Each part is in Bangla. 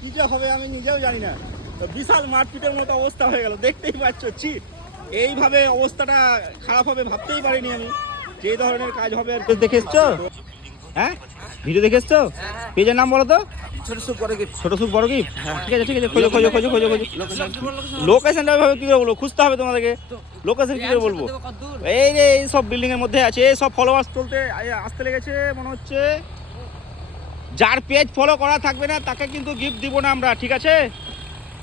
কি যে হবে আমি নিজেও জানি না। তো বিশাল মারপিটের মতো অবস্থা হয়ে গেল। দেখতেই পাচ্ছ ছি এইভাবে অবস্থাটা খারাপ হবে ভাবতেই পারিনি আমি। যে ধরনের কাজ হবে আর দেখে এসছো? হ্যাঁ? ভিডিও দেখে এসছো? পেজের নাম বলো তো? ছোট সুপ গিফট। ছোট বড় কি ঠিক আছে ঠিক আছে খোঁজো খোঁজো খোঁজো খোঁজো। খোঁজো লোকেশনটা ভাবে কি করে বলব? খুঁজতে হবে তোমাদেরকে। লোকেশন কি করে বলব? এই রে এই সব বিল্ডিং এর মধ্যে আছে এই সব ফলোয়ার্স চলতে আসতে লেগেছে মনে হচ্ছে। যার পেজ ফলো করা থাকবে না, তাকে কিন্তু গিফট দিব না আমরা, ঠিক আছে?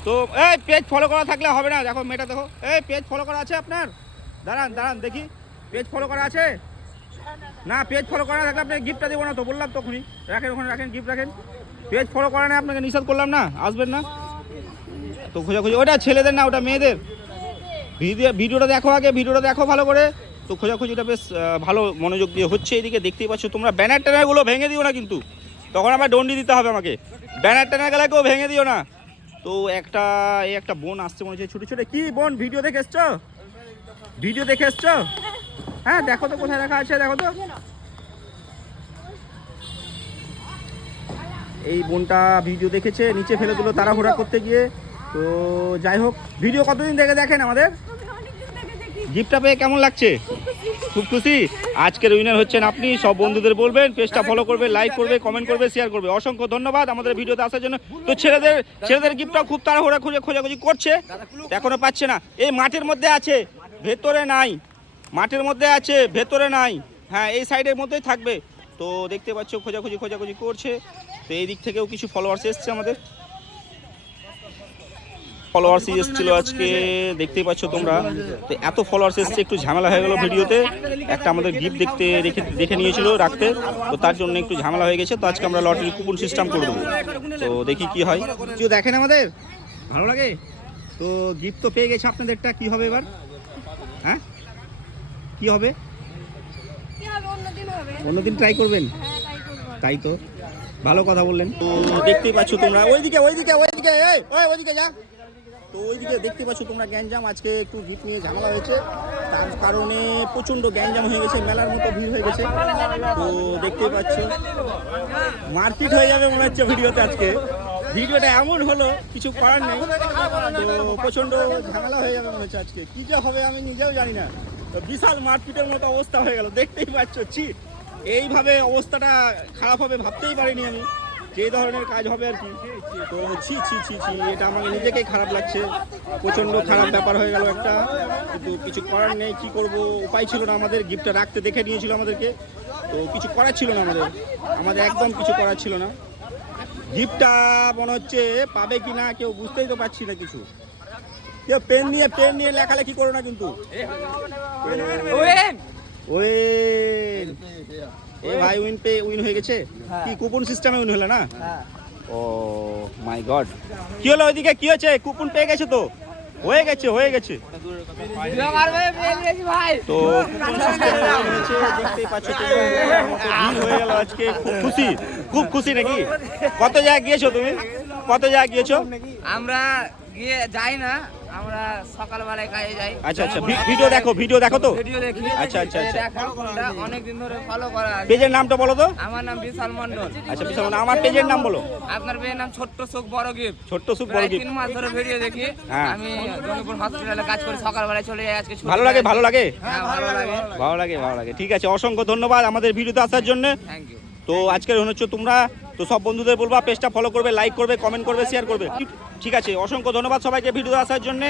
তো, এই পেজ ফলো করা থাকলে হবে না, দেখো মেয়েটা, দেখো। এই পেজ ফলো করা আছে আপনার? দাঁড়ান দাঁড়ান, দেখি। পেজ ফলো করা আছে? না পেজ ফলো করা থাকলে আপনাকে গিফটটা দেবো না তো, বললাম তখনই। রাখেন, ওখানে রাখেন গিফট রাখেন। পেজ ফলো করা নেই, আপনাকে নিষেধ করলাম না, আসবেন না। তো খোঁজাখুঁজি, ওটা ছেলেদের না, ওটা মেয়েদের। ভিডিও ভিডিওটা দেখো আগে, ভিডিওটা দেখো ভালো করে। তো খোঁজাখুঁজিটা বেশ ভালো মনোযোগ দিয়ে হচ্ছে এদিকে, দেখতেই পাচ্ছ তোমরা ব্যানার ট্যানারগুলো ভেঙে দিও না কিন্তু। তখন আবার ডন্ডি দিতে হবে আমাকে। ব্যানার ট্যানার গেলে কেউ ভেঙে দিও না। তো একটা, এই একটা বোন আসছে মনে হচ্ছে ছোটো ছোটো। কি বোন, ভিডিও দেখে এসছো? ভিডিও দেখে এসছো? হ্যাঁ দেখো তো কোথায় দেখা আছে, দেখো তো। এই বোনটা ভিডিও দেখেছে, নিচে ফেলে দিল তাড়াহুড়া করতে গিয়ে। তো যাই হোক, ভিডিও কতদিন থেকে দেখেন আমাদের? গিফটটা পেয়ে কেমন লাগছে? খুব খুশি। আজকের উইনার হচ্ছেন আপনি, সব বন্ধুদের বলবেন পেজটা ফলো করবে লাইক করবে কমেন্ট করবে শেয়ার করবে। অসংখ্য ধন্যবাদ আমাদের ভিডিওতে আসার জন্য। তো ছেলেদের ছেলেদের গিফটটাও খুব তাড়াহুড়া খুঁজে খোঁজাখুঁজি করছে, এখনও পাচ্ছে না। এই মাঠের মধ্যে আছে, ভেতরে নাই। মাঠের মধ্যে আছে, ভেতরে নাই। হ্যাঁ এই সাইডের মধ্যেই থাকবে। তো দেখতে পাচ্ছ, খোঁজাখুঁজি খোঁজাখুঁজি করছে। তো এই দিক থেকেও কিছু ফলোয়ার্স এসছে আমাদের। ফলোয়ার্স এসেছিল আজকে দেখতেই পাচ্ছ তোমরা। তো এত ফলোয়ার্স এসছে একটু ঝামেলা হয়ে গেল ভিডিওতে। একটা আমাদের গিফট দেখতে রেখে দেখে নিয়েছিল রাখতে। তো তার জন্য একটু ঝামেলা হয়ে গেছে। তো আজকে আমরা লটারি কুপন সিস্টেম করে দেবো। তো দেখি কি হয়। কেউ দেখেন আমাদের? ভালো লাগে? তো গিফট তো পেয়ে গেছে আপনাদেরটা। কি হবে এবার? হ্যাঁ? কি হবে? কি হবে? অন্যদিন ট্রাই করবেন? হ্যাঁ তাই তো। ভালো কথা বললেন। তো দেখতেই পাচ্ছ তোমরা। ওইদিকে ওইদিকে ওইদিকে ওই ওইদিকে যা। তো ওইদিকে দেখতে পাচ্ছ তোমরা গ্যাঞ্জাম, আজকে একটু গিফট নিয়ে ঝামেলা হয়েছে। তার কারণে প্রচণ্ড গ্যাঞ্জাম হয়ে গেছে, মেলার মতো ভিড় হয়ে গেছে। তো দেখতেই পাচ্ছ, মারপিট হয়ে যাবে মনে হচ্ছে ভিডিওতে আজকে। ভিডিওটা এমন হলো, কিছু করার নেই। তো প্রচণ্ড ঝামেলা হয়ে যাবে মনে হচ্ছে আজকে। কী যে হবে আমি নিজেও জানি না। তো বিশাল মারপিটের মতো অবস্থা হয়ে গেল, দেখতেই পাচ্ছ, ছি। এইভাবে অবস্থাটা খারাপ হবে ভাবতেই পারিনি আমি। এই ধরনের কাজ হবে আর কি? তো ছি ছি ছি ছি এটা আমাকে নিজেকেই খারাপ লাগছে। প্রচণ্ড খারাপ ব্যাপার হয়ে গেল একটা। কিন্তু কিছু করার নেই কি করব? উপায় ছিল না আমাদের গিফটটা রাখতে দেখে নিয়েছিল আমাদেরকে। তো কিছু করার ছিল না আমাদের। আমাদের একদম কিছু করার ছিল না। গিফটটা মনে হচ্ছে পাবে কি না কেউ বুঝতেই তো পারছি না কিছু। কেউ পেন নিয়ে পেন নিয়ে লেখালেখি করো না কিন্তু। ওয়েন! এ ভাই উইন পে উইন হয়ে গেছে? কি কুপন সিস্টেমে উইন হলো না? ও মাই গড কি হলো ওইদিকে? কি হয়েছে কুপন পেয়ে গেছে তো? হয়ে গেছে হয়ে গেছে। তো হয়ে গেল আজকে খুব খুশি। খুব খুশি নাকি? কত জায়গায় গিয়েছো তুমি? কত জায়গায় গিয়েছো? আমরা গিয়ে যাই না। আমরা সকালবেলায় কাজে যাই। আচ্ছা আচ্ছা ভিডিও দেখো ভিডিও দেখো তো? ভিডিও দেখি আচ্ছা, আচ্ছা, আচ্ছা। অনেক দিন। ধরে ফলো করা আছে। পেজের নামটা বলো তো? আমার নাম বিশাল মন্ডল আচ্ছা বিশাল মানে আমার পেজের নাম বলো। আপনার মেয়ের নাম ছোট্ট সুখ বড় গিফট ছোট্ট সুখ বড় গিফট তিন মাস ধরে ভিডিও দেখি। হ্যাঁ। আমি জঙ্গিপুর হসপিটালে কাজ করি সকালবেলায় চলে যাই আজকে ভালো লাগে ভালো লাগে? হ্যাঁ ভালো লাগে। ভালো লাগে ভালো লাগে ঠিক আছে। অসংখ্য ধন্যবাদ আমাদের ভিডিওতে আসার জন্য। থ্যাংক ইউ তো আজকের মনে হচ্ছে তোমরা, তো সব বন্ধুদের বলবা পেজটা ফলো করবে লাইক করবে কমেন্ট করবে শেয়ার করবে। ঠিক আছে, অসংখ্য ধন্যবাদ সবাইকে ভিডিও আসার জন্য।